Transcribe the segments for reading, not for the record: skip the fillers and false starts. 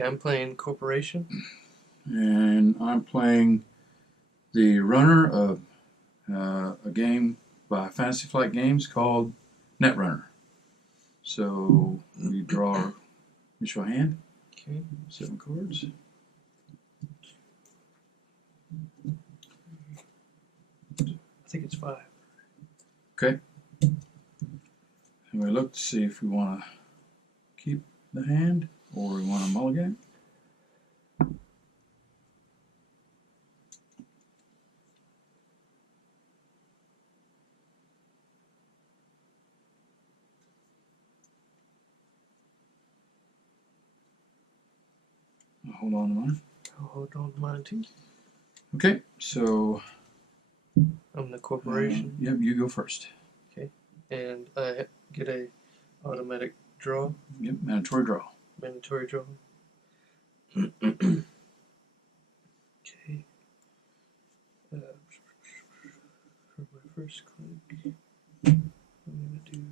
Okay, I'm playing Corporation. And I'm playing the runner of a game by Fantasy Flight Games called Netrunner. So we draw initial hand. Okay. 7 cards. I think it's 5. Okay. And we look to see if we want to keep the hand or we want to mulligan. I'll hold on to mine. I'll hold on to mine too. Okay, so I'm the Corporation. Yep, you go first. Okay. And I get a automatic draw. Yep, mandatory draw. Mandatory draw. Okay. For my first click, I'm going to do...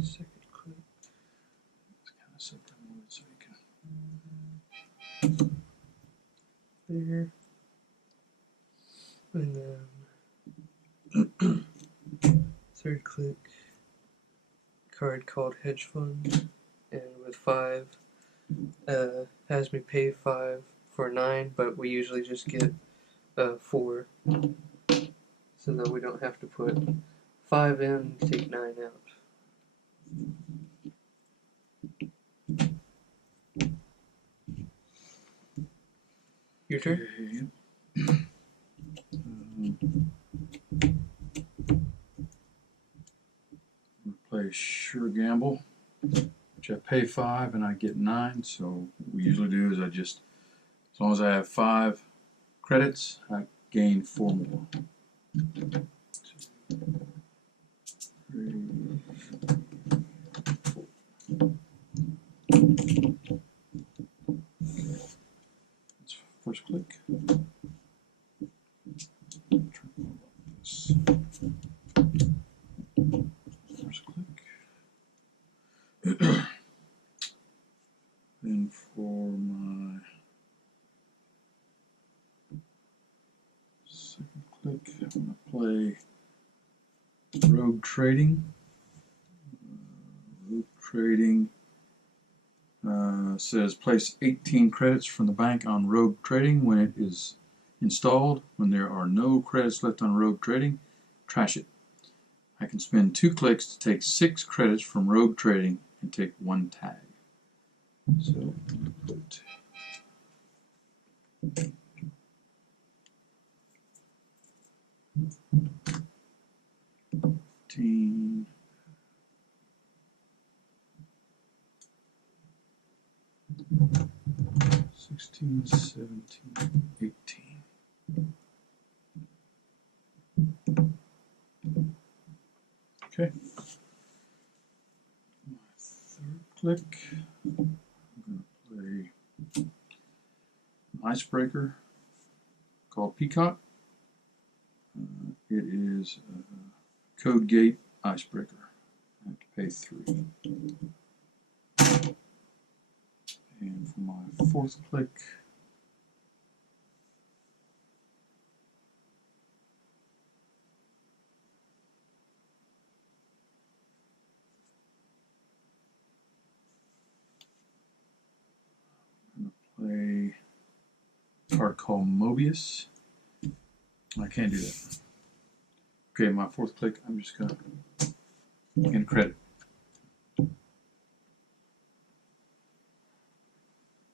Second click. It's kind of set that mode so you can. There. And then third click, card called Hedge Fund, and with 5, has me pay 5 for 9, but we usually just get 4, so that we don't have to put 5 in, take 9 out. Your turn? Okay, play Sure Gamble, which I pay 5 and I get 9. So what we usually do is as long as I have 5 credits, I gain 4 more. 2, 3, 4. That's first click. First click. Then for my second click, I'm going to play Rogue Trading. Rogue Trading says place 18 credits from the bank on Rogue Trading when it is installed. When there are no credits left on Rogue Trading, trash it. I can spend 2 clicks to take 6 credits from Rogue Trading and take 1 tag. So put 15, 16, 17, 18. Okay. My third click, I'm going to play an icebreaker called Peacock. It is a Code Gate icebreaker. I have to pay 3. And for my fourth click, I'm going to play a card called Mobius. I can't do that. Okay, my fourth click, I'm just going to get a credit.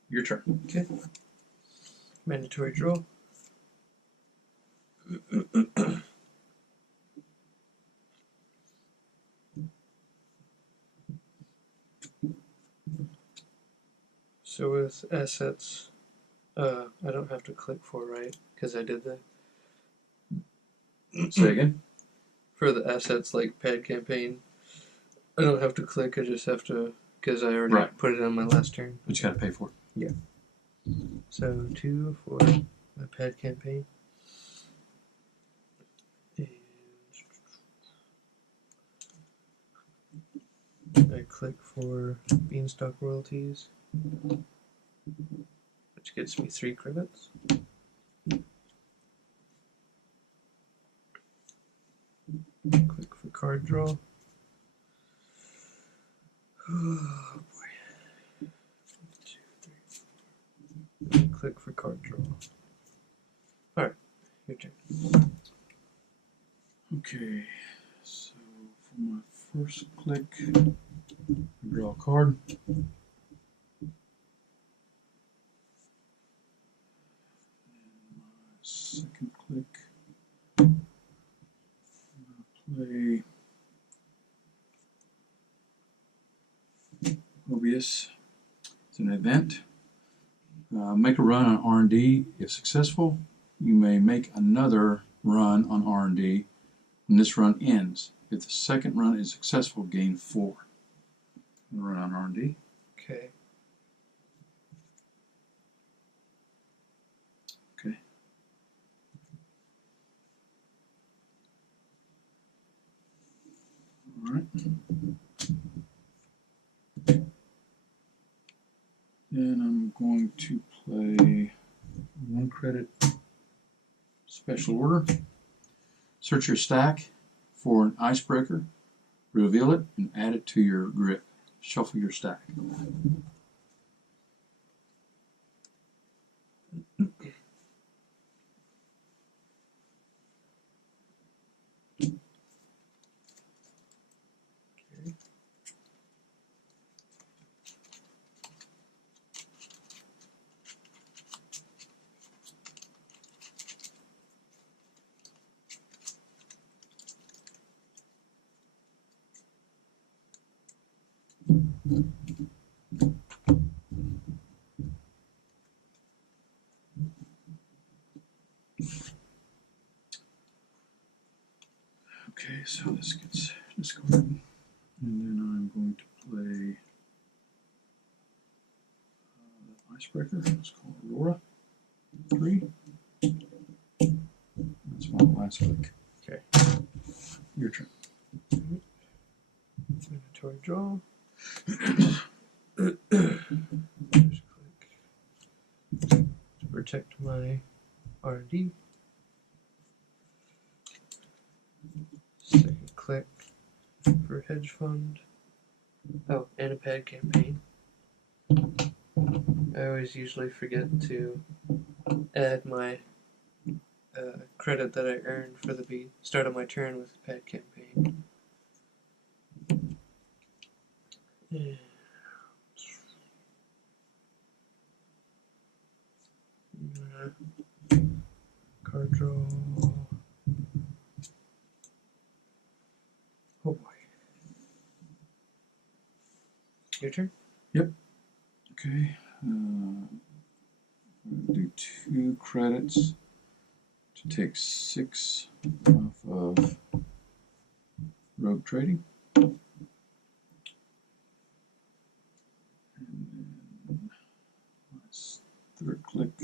Your turn. Okay. Mandatory draw. So with assets, I don't have to click for, right? Because I did that. Say again? For the assets like Pad Campaign, I don't have to click, I just have to, because I already Right. put it on my last turn. But you got to pay for it. Yeah. So 2 for the pad campaign. And I click for Beanstalk royalties, which gets me 3 credits. Click for card draw. Oh boy. 1, 2, 3, 4. And click for card draw. Alright, your turn. Okay, so for my first click, I draw a card. And my second click, I'm going to play Mobius. It's an event. Make a run on R&D. If successful, you may make another run on R&D when this run ends. If the second run is successful, gain 4. Run on R&D. Okay. Okay. All right. Then I'm going to play 1 credit special order. Search your stack for an icebreaker, reveal it, and add it to your grip. Shuffle your stack. Okay, so this gets discarded. And then I'm going to play the icebreaker. Let's call it Aurora. 3. That's my last click. Okay. Your turn. Mandatory draw. Just click to protect my R&D. Second click for hedge fund. Oh, and a pad campaign. I always usually forget to add my credit that I earned for the start of my turn with the pad campaign. Card draw. Oh boy. Your turn? Yep. Okay. I'm going to do 2 credits to take 6 off of rogue trading. And then let's third click.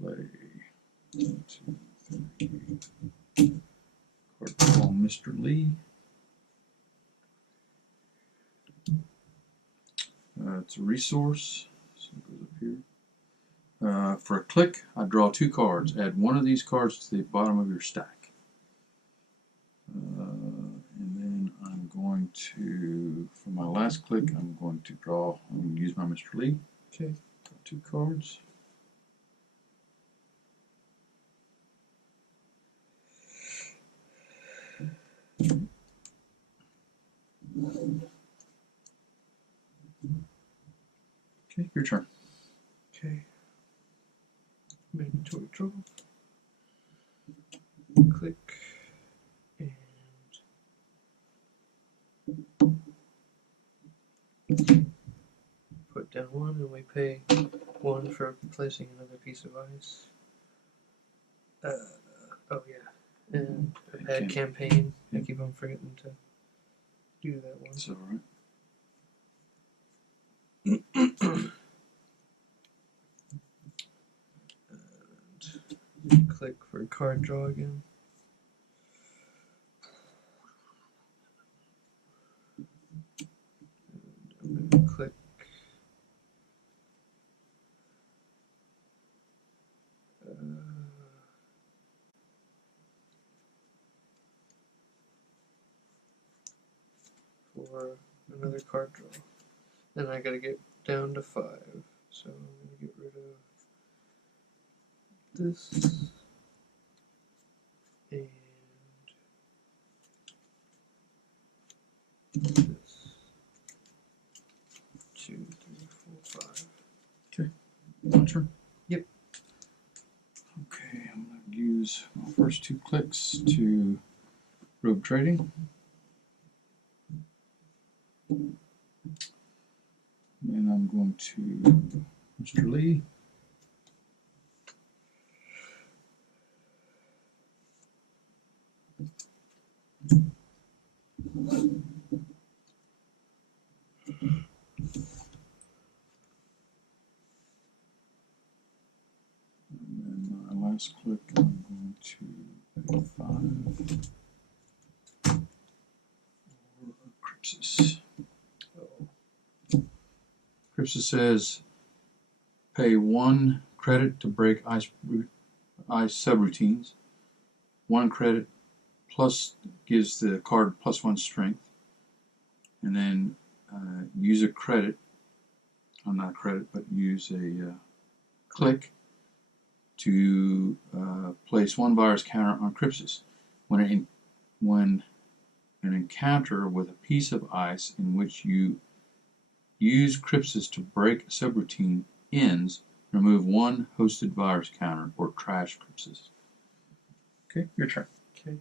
Play 1, 2, 3. Card call Mr. Lee. It's a resource, so it goes up here. For a click, I draw 2 cards. Add one of these cards to the bottom of your stack. And then I'm going to, for my last click, I'm going to use my Mr. Lee. Okay. Draw 2 cards. Okay, your turn. Okay. Mandatory draw. Click. And put down 1, and we pay 1 for placing another piece of ice. Oh yeah. And a pad campaign. I keep on forgetting to do that one. That's alright. click for card draw again. I'm going to click for another card draw. Then I gotta get down to 5. So I'm gonna get rid of this and this. 2, 3, 4, 5. Okay. Launcher? Yep. Okay, I'm going to use my first 2 clicks to rogue trading. Then I'm going to Mr. Lee. And then my last click, I'm going to pay 5 or Crypsis. Crypsis says pay 1 credit to break ice subroutines. 1 credit plus gives the card +1 strength. And then use a credit, not a credit, but use a click to place 1 virus counter on Crypsis. When an encounter with a piece of ice in which you use Crypsis to break a subroutine ends, remove 1 hosted virus counter or trash Crypsis. Okay, your turn. Okay.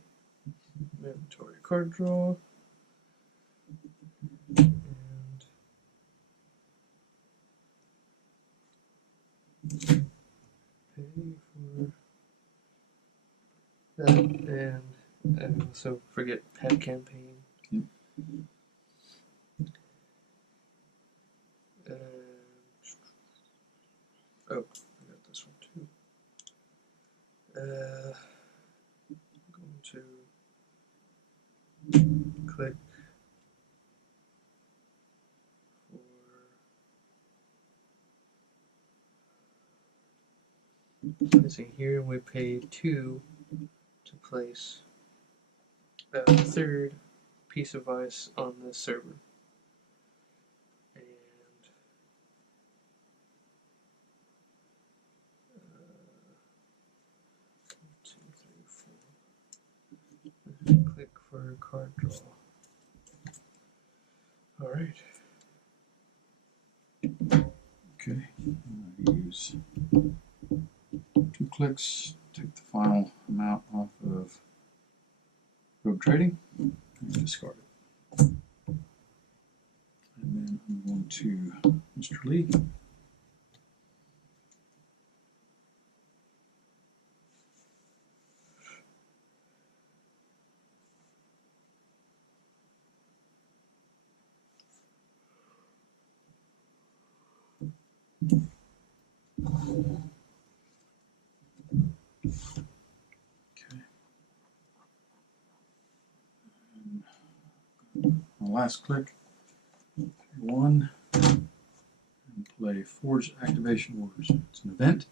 Mandatory card draw. And pay for that, and also forget pad campaign. Yep. Oh, I got this one too. I'm going to click for placing here, and we pay 2 to place a 3rd piece of ice on this server. And 2, 3, 4. Click for card draw. Alright. Okay, I'm going to use 2 clicks, take the final amount off of rogue trading, and discard it. And then I'm going to Mr. Lee. Okay. And my last click, 1, and play Forge Activation Orders. It's an event.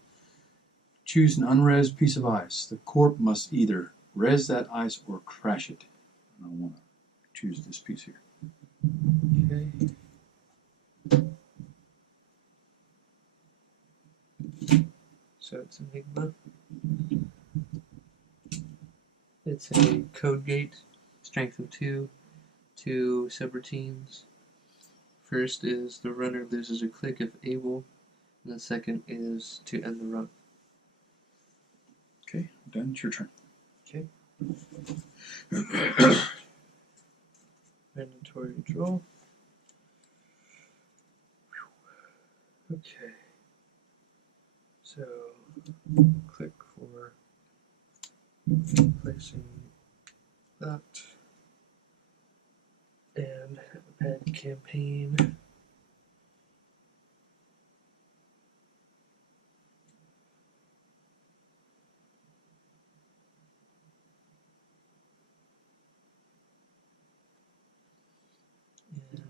Choose an unres piece of ice. The corp must either res that ice or crash it. And I want to choose this piece here. Okay. So it's Enigma. It's a code gate, strength of 2, 2 subroutines. First is the runner loses a click if able, and the second is to end the run. Okay, done. It's your turn. Okay. Mandatory draw. Okay. So click for placing that and pad campaign.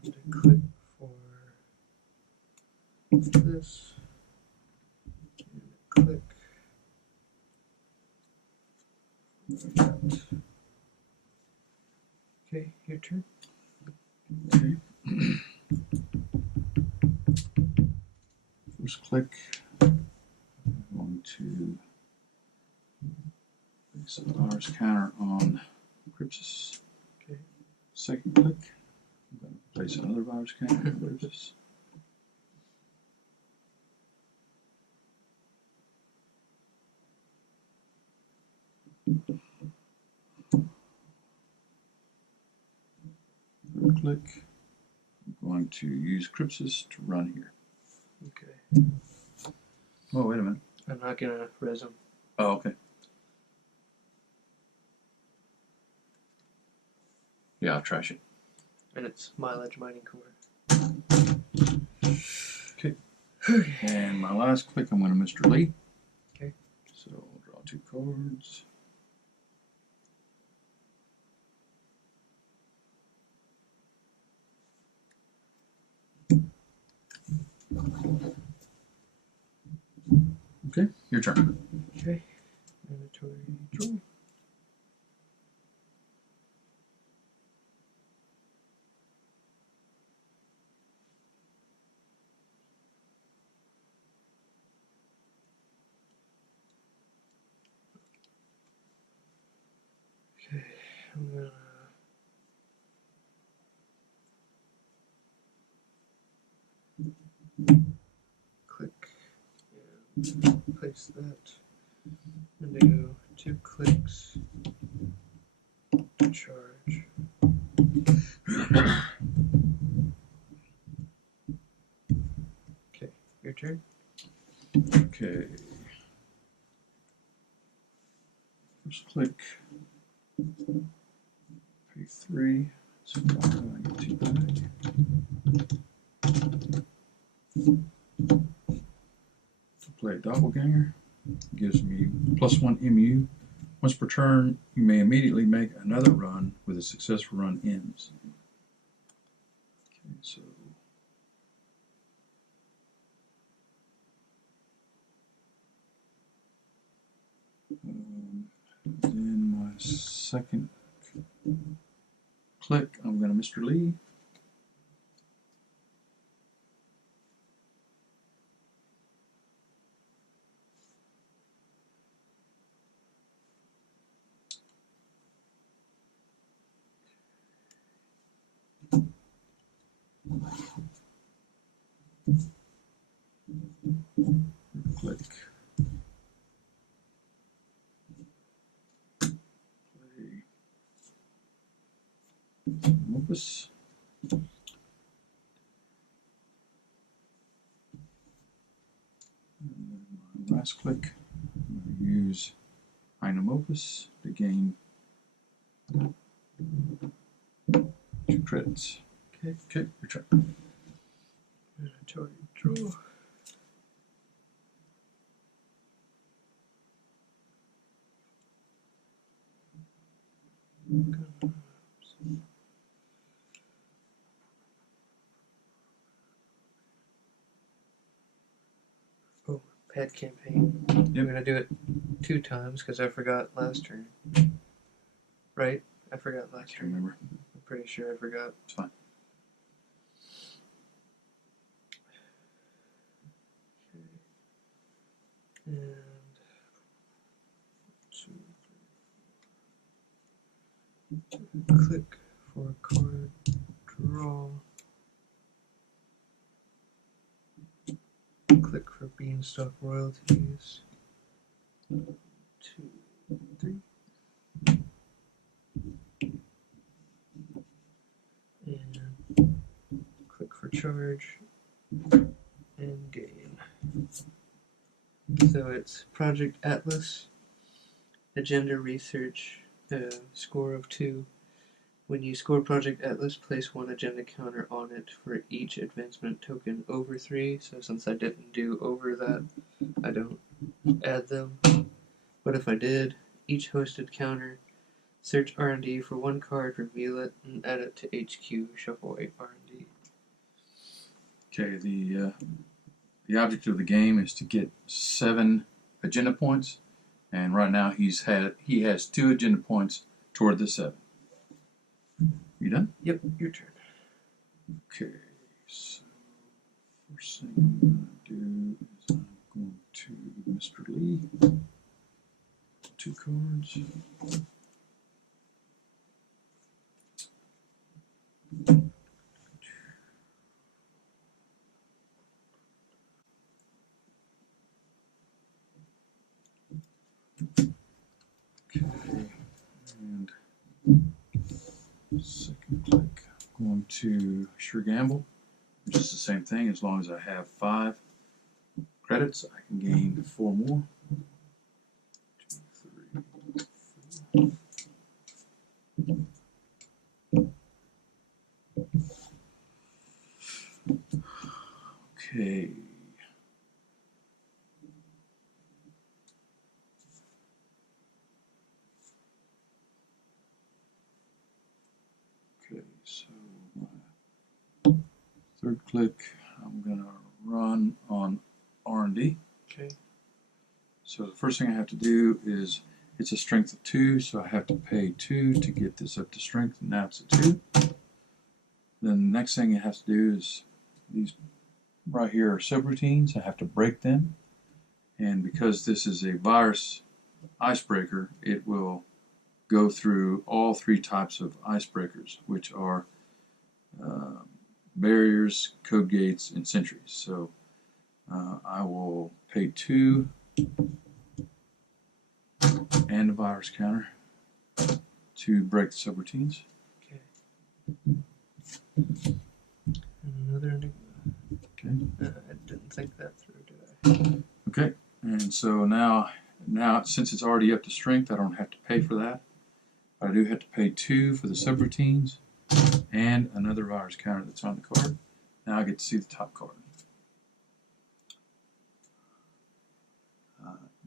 And click for this. And click for that. Okay, your turn. Okay. First click. I'm going to place a virus counter on Crypsis. Okay. Second click. I'm going to place another virus counter on Crypsis. Third click. I'm going to use Crypsis to run here. Okay. Oh, wait a minute. I'm not gonna res them. Oh, okay. Yeah, I'll trash it. And it's mileage mining core. Okay. And my last click, I'm going to Mr. Lee. Okay. So I'll draw 2 cards. Okay, your turn. Okay. Mandatory draw. Okay, I'm gonna click and place that. And do 2 clicks to charge. Okay, your turn. Okay. First click. Pay 3. So I get 2 back. To play a doppelganger. Gives me +1 MU. Once per turn, you may immediately make another run with a successful run ends. Okay, so then my second click, I'm going to Mr. Lee. Click. Play Mopus. And then my last click, I'm going to use Opus to gain 2 credits. Okay. Okay, your turn. Mandatory draw. Oh, pad campaign. I'm gonna do it 2 times because I forgot last turn. Right? I forgot last I turn. remember. I'm pretty sure I forgot. It's fine. And 2, 3, 4. Click for card draw. Click for Beanstalk royalties. 2, 3. And click for charge and gain. So it's Project Atlas, agenda research, score of 2. When you score Project Atlas, place 1 agenda counter on it for each advancement token over 3. So since I didn't do over that, I don't add them. But if I did, each hosted counter, search R&D for 1 card, reveal it, and add it to HQ, shuffle 8 R&D. Okay, the object of the game is to get 7 agenda points, and right now he has 2 agenda points toward the 7. You done? Yep, your turn. Okay, so first thing I'm going to do is I'm going to Mr. Lee. 2 cards. Okay, and second click, I'm going to Sure Gamble, which is the same thing. As long as I have 5 credits, I can gain 4 more. 2, 3, 4. Okay. Okay, so my third click, I'm gonna run on R&D. Okay. So the first thing I have to do is, it's a strength of 2, so I have to pay 2 to get this up to strength, and now it's a 2. Then the next thing you have to do is, these right here are subroutines. I have to break them, and because this is a virus icebreaker, it will go through all 3 types of icebreakers, which are barriers, code gates, and sentries. So I will pay 2 and a virus counter to break the subroutines. Okay. Another enigma. Okay. I didn't think that through, did I? Okay, and so now since it's already up to strength, I don't have to pay for that. But I do have to pay 2 for the subroutines and another virus counter that's on the card. Now I get to see the top card.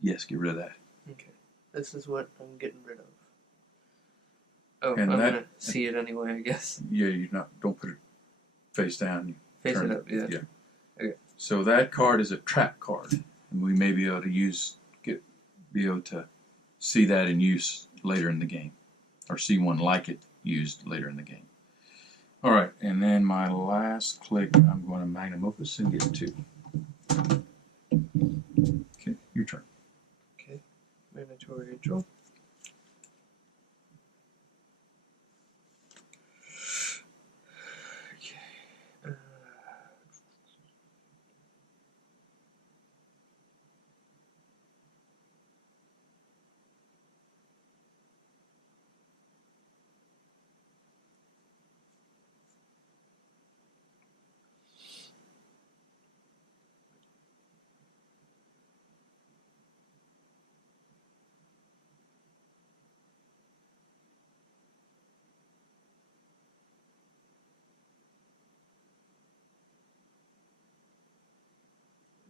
Yes, get rid of that. Okay. This is what I'm getting rid of. Oh, And I'm that- gonna see it anyway, I guess. Yeah, don't put it face down. You Face turn it up, yeah. Okay. So that card is a trap card, and we may be able to be able to see that in use later in the game, or see one like it used later in the game. All right, and then my last click, I'm going to magnum opus and get 2. Okay, your turn. Okay. Mandatory draw. Okay.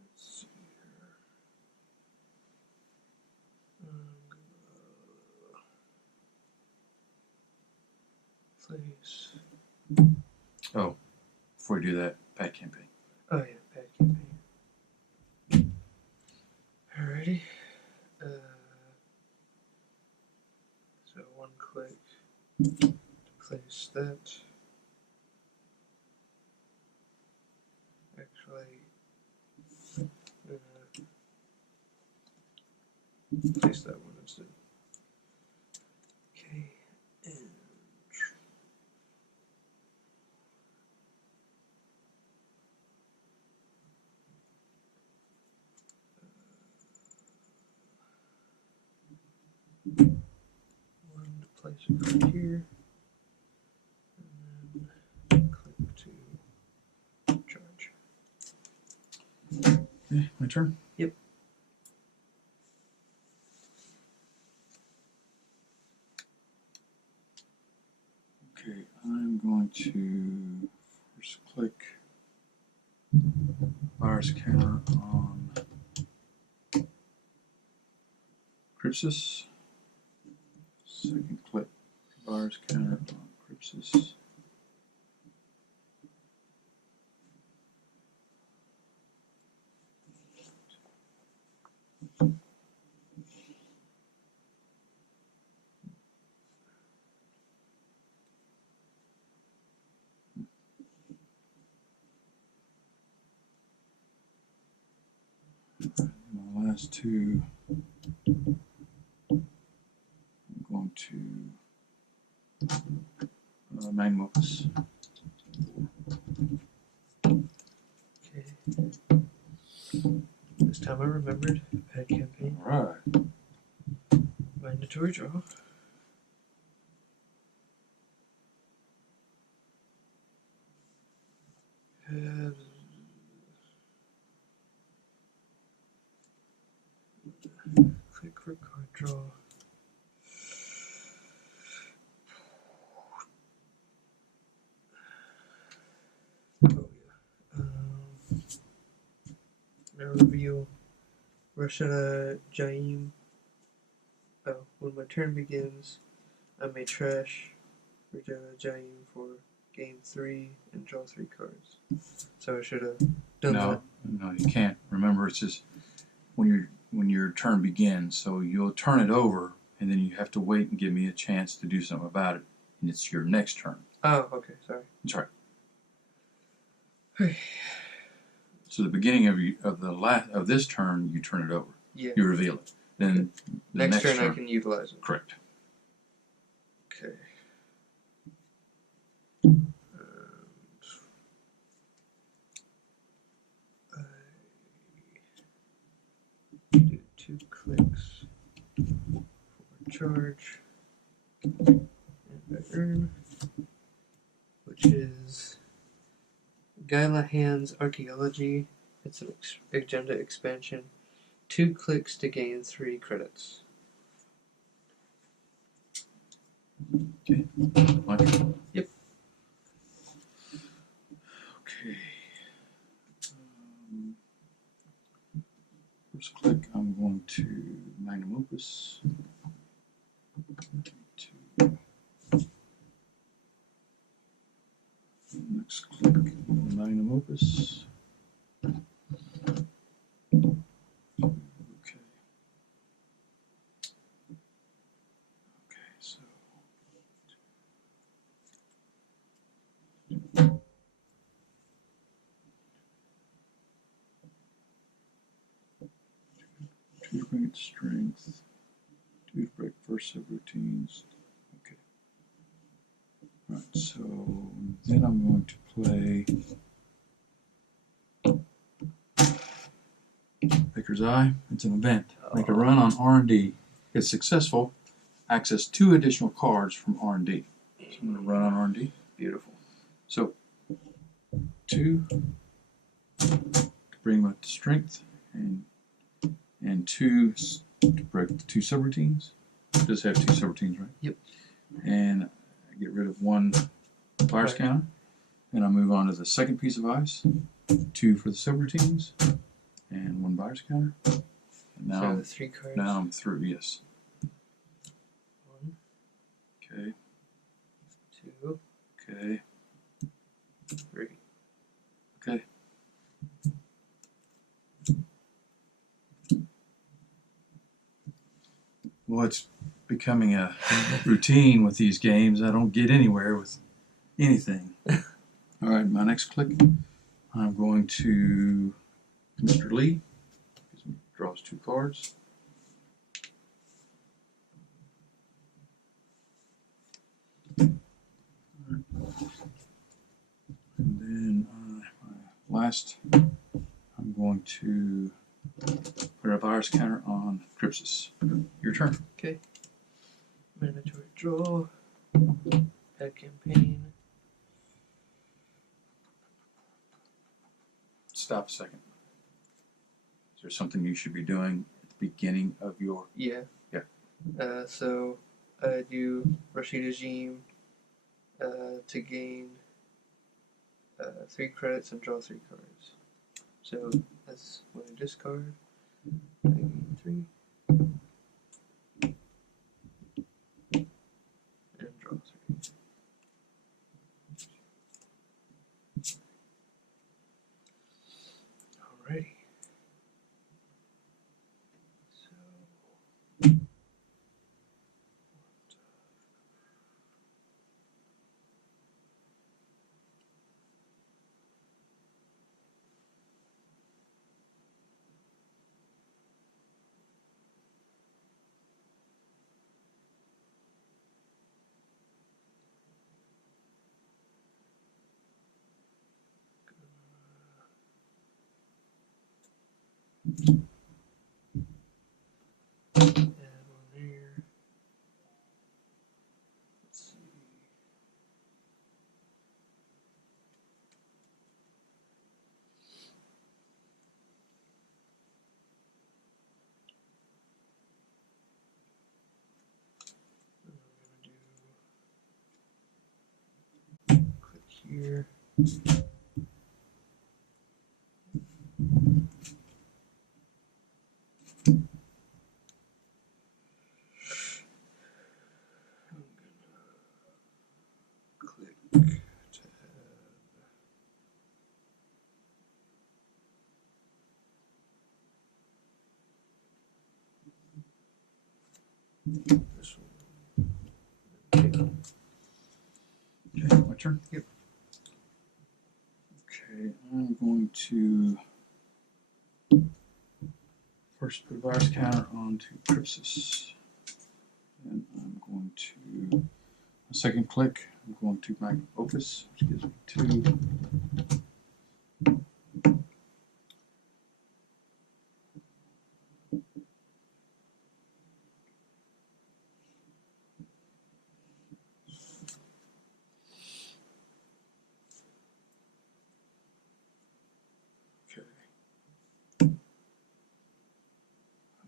Let's see here. Place. Oh, before we do that, pack campaign. Oh yeah, bad campaign. Alrighty. So 1 click to place that. Actually, place that one instead. Okay, and one to place it right here, and then click to charge. Okay, my turn? Yep. Okay, I'm going to first click virus counter on Crypsis. Second click virus counter on Crypsis. last two. I'm going to magnum opus. Okay. This time I remembered. Pad campaign. All right. Mandatory draw. Click for card draw. Oh yeah. Now reveal Rashada Jaim. Oh, when my turn begins, I may trash Rashada Jaim for gain 3 and draw 3 cards. So I should have done that. No, you can't. Remember, it's just when your turn begins. So you'll turn it over, and then you have to wait and give me a chance to do something about it, and it's your next turn. Oh, okay, sorry. That's right. So the beginning of this turn, you turn it over. Yeah. You reveal it. Then the next turn I can utilize it. Correct. Okay. I do 2 clicks for charge and I earn, which is Gailahan's Archaeology. It's an agenda expansion. 2 clicks to gain 3 credits. Okay. Yep. Okay. First click, I'm going to magnum opus. Next click, magnum opus. Okay. Okay, so. Two to bring it to strength. 2 to break first subroutines. Okay. Alright, so then I'm going to play Baker's Eye. It's an event. Make a run on R&D. If successful, access 2 additional cards from R&D. So I'm going to run on R&D. Beautiful. So 2 to bring it to strength, and 2 to break the 2 subroutines. It does have 2 subroutines, right? Yep. And I get rid of 1 virus counter, and I move on to the second piece of ice. 2 for the subroutines, and 1 virus counter. And now, so the 3 cards. Now I'm through. Yes. 1. Okay. 2. Okay. 3. Okay. Well, it's becoming a routine with these games. I don't get anywhere with anything. All right, my next click, I'm going to Mr. Lee. He draws 2 cards. And then my last, I'm going to put a virus counter on Crypsis. Your turn. Okay. Mandatory draw. Pad campaign. Stop a second. Is there something you should be doing at the beginning of your... Yeah. Yeah. So I do Rashida Jim to gain 3 credits and draw 3 cards. So that's when I discard. I gain 3. And draw 3. Alrighty. So Add one there. Let's see. I'm gonna do click here. Click tab. This one. Okay, my turn? Yep. Okay, I'm going to first put a virus counter onto Crypsis. And I'm going to, a second click, I'm going to Magnum Opus, which gives me 2. Okay.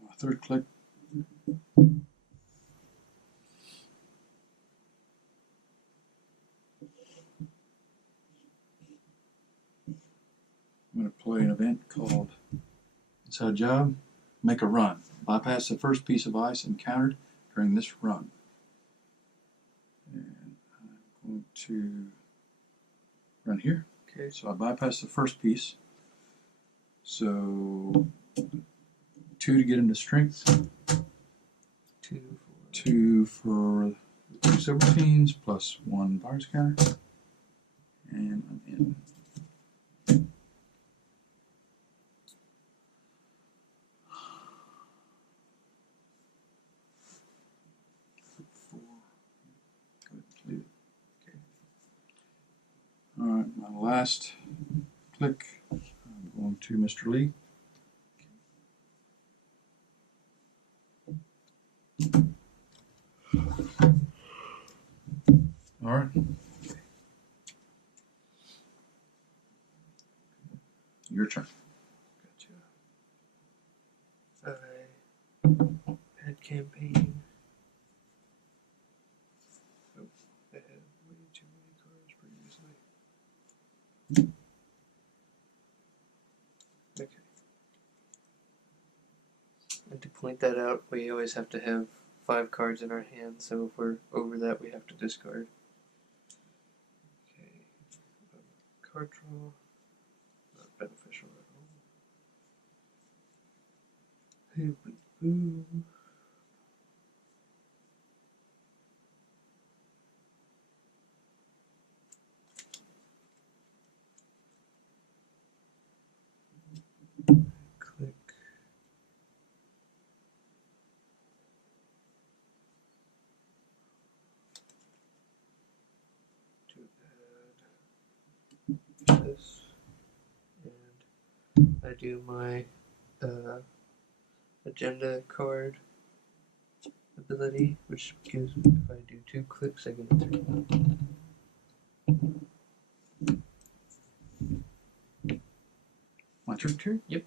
My third click. I'm going to play an event called Inside Job, make a run. Bypass the first piece of ice encountered during this run. And I'm going to run here. Okay, so I bypass the first piece. So 2 to get into strength. 2 for the 2 subroutines plus 1 virus counter. And I'm in. Alright, my last click, I'm going to Mr. Lee. Alright. Your turn. Gotcha. I had campaign. Oh, I had way too many cards previously. Okay. And to point that out, we always have to have 5 cards in our hand, so if we're over that, we have to discard. Okay. Card draw. Not beneficial at all. Hey, boo. Click. To add this. And I do my agenda card ability, which gives me, if I do 2 clicks, I get a 3. My turn too? Yep.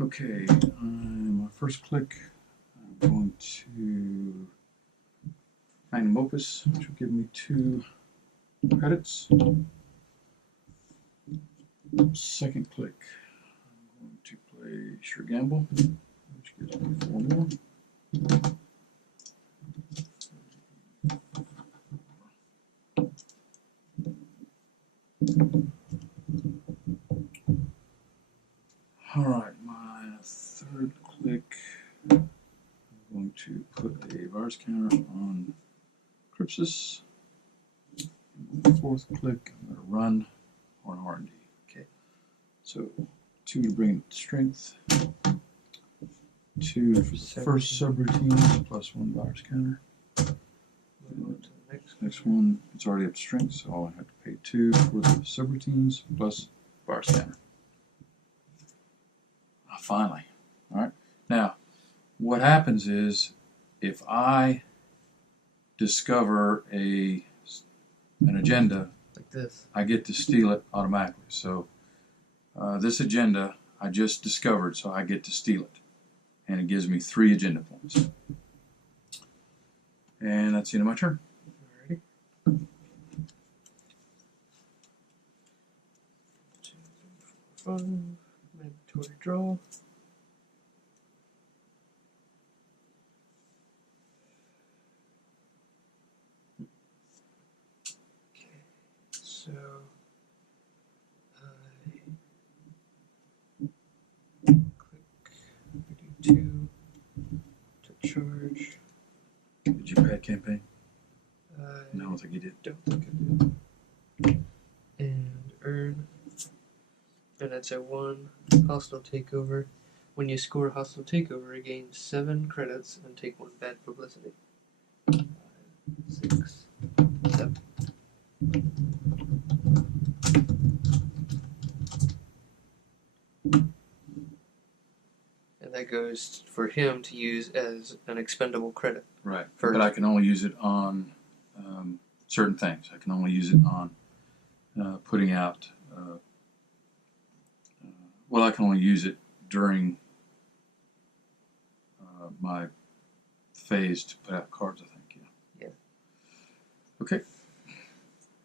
Okay, my first click, I'm going to Magnum Opus, which will give me 2 credits. Second click, I'm going to play Sure Gamble, which gives me 4 more. Alright, my third click, I'm going to put a virus counter on Crypsis. My fourth click, I'm going to run on R&D. Okay, so 2 to bring it to strength, 2 for the first subroutine plus 1 virus counter. Next one, it's already up to strength, so I have to pay 2 for the subroutines plus virus counter. finally. All right. Now, what happens is if I discover an agenda, like this. I get to steal it automatically. So this agenda I just discovered, so I get to steal it. And it gives me 3 agenda points. And that's the end of my turn. Alrighty. 2, 3, 4, 5. Mandatory draw. Okay, so I click 2 to charge. Did you pad campaign? No, I don't think you did. Don't think I did. And earn. And that's a 1 hostile takeover. When you score hostile takeover, gain 7 credits and take 1 bad publicity. 5, 6, 7. And that goes for him to use as an expendable credit. Right. First. But I can only use it on certain things. I can only use it on putting out. Well, I can only use it during my phase to put out cards, I think. Yeah. Okay.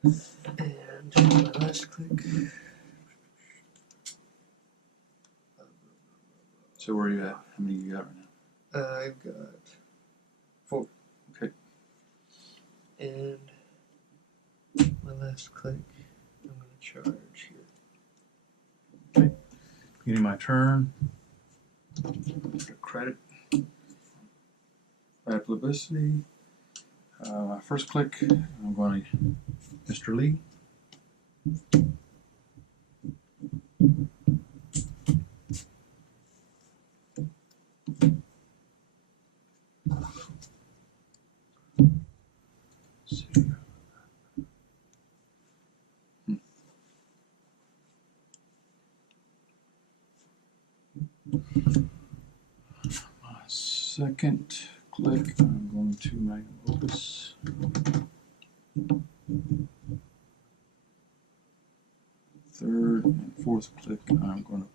And my last click. So where are you at? How many you got right now? I've got 4. Okay. And my last click, I'm going to charge here. Okay. Beginning my turn. Credit. Bad publicity. My first click, I'm going to Mr. Lee. My second click, I'm going to Magnum Opus. Third and fourth click, I'm going to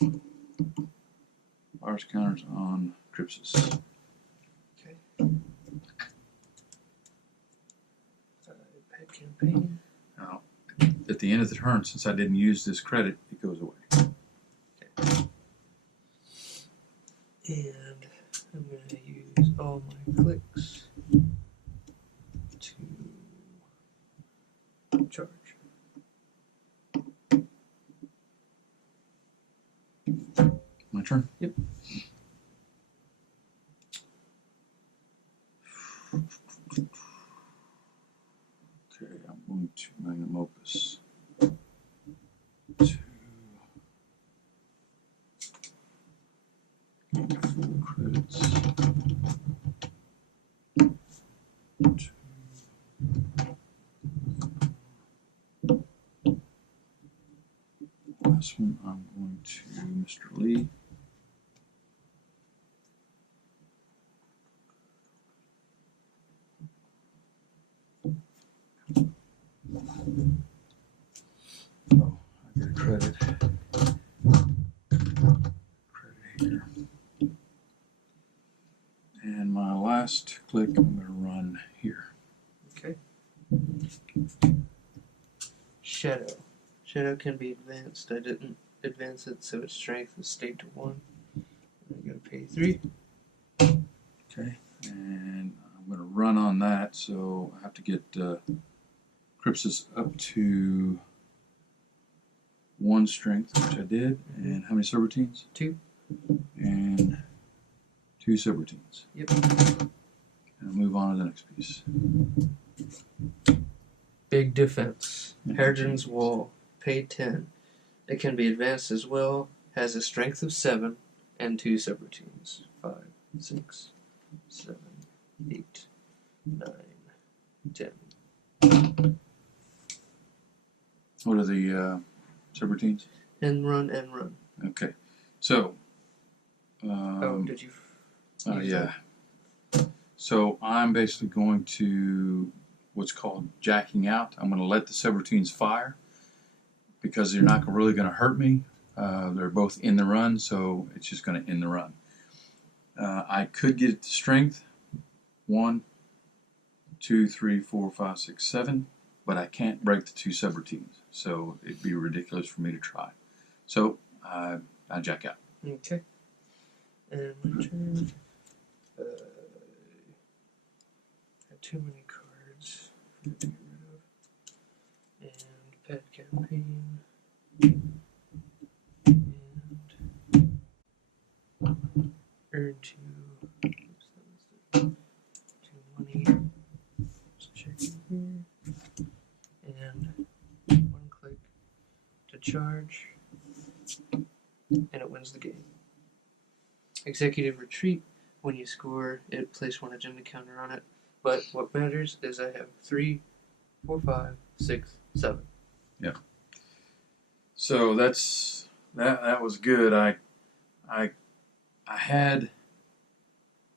put virus counters on Crypsis. Okay. Pad campaign. Now, at the end of the turn, since I didn't use this credit, it goes away. Okay. And I'm going to use all my clicks to charge. My turn? Yep. Okay, I'm going to Magnum Opus. 2. Get 4 credits. 2. Last one, I'm going to Mr. Lee. Oh, I get a credit. Credit here. And my last click, I'm going to run here. Okay. Shadow. Shadow can be advanced. I didn't advance it, so its strength is stayed to 1. I'm going to pay 3. Okay, and I'm going to run on that, so I have to get Crypsis up to 1 strength, which I did. And how many subroutines? 2. And 2 subroutines. Yep. And I'll move on to the next piece. Big defense. Harrigan's Wall. Pay 10. It can be advanced as well. Has a strength of 7 and 2 subroutines. 5, 6, 7, 8, 9, 10. What are the subroutines? End run, end run. Okay. So. Did you? Oh yeah. So I'm basically going to what's called jacking out. I'm going to let the subroutines fire because they're not really going to hurt me. They're both in the run, so it's just going to end the run. I could get it to strength 1, 2, 3, 4, 5, 6, 7, but I can't break the 2 subroutines, so it'd be ridiculous for me to try. So I jack out. Okay. And my turn. Had too many cards to get rid of. And pet campaign. And earn 2. Money. Just checking here. And 1 click to charge. And it wins the game. Executive retreat. When you score, it place 1 agenda counter on it. But what matters is I have 3, 4, 5, 6, 7. Yeah. So that was good. I had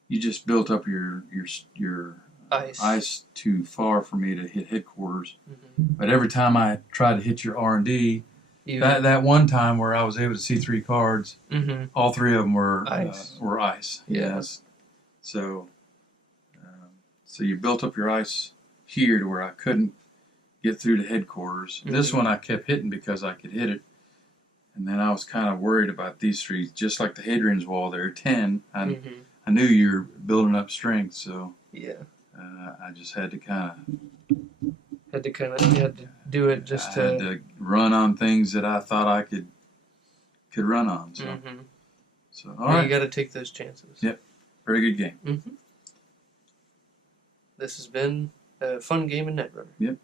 you just built up your ice too far for me to hit headquarters. Mm-hmm. But every time I tried to hit your R&D, that one time where I was able to see 3 cards, mm-hmm. all 3 of them were ice. Yes. So you built up your ice here to where I couldn't get through to headquarters. Mm-hmm. This one I kept hitting because I could hit it. And then I was kind of worried about these 3, just like the Hadrian's Wall there, 10. Mm-hmm. I knew you were building up strength, so yeah. I just had to kind of... You had to do it just I had to run on things that I thought I could run on. So, mm-hmm. So all right. You got to take those chances. Yep. Very good game. Mm-hmm. This has been a fun game in Netrunner. Yep.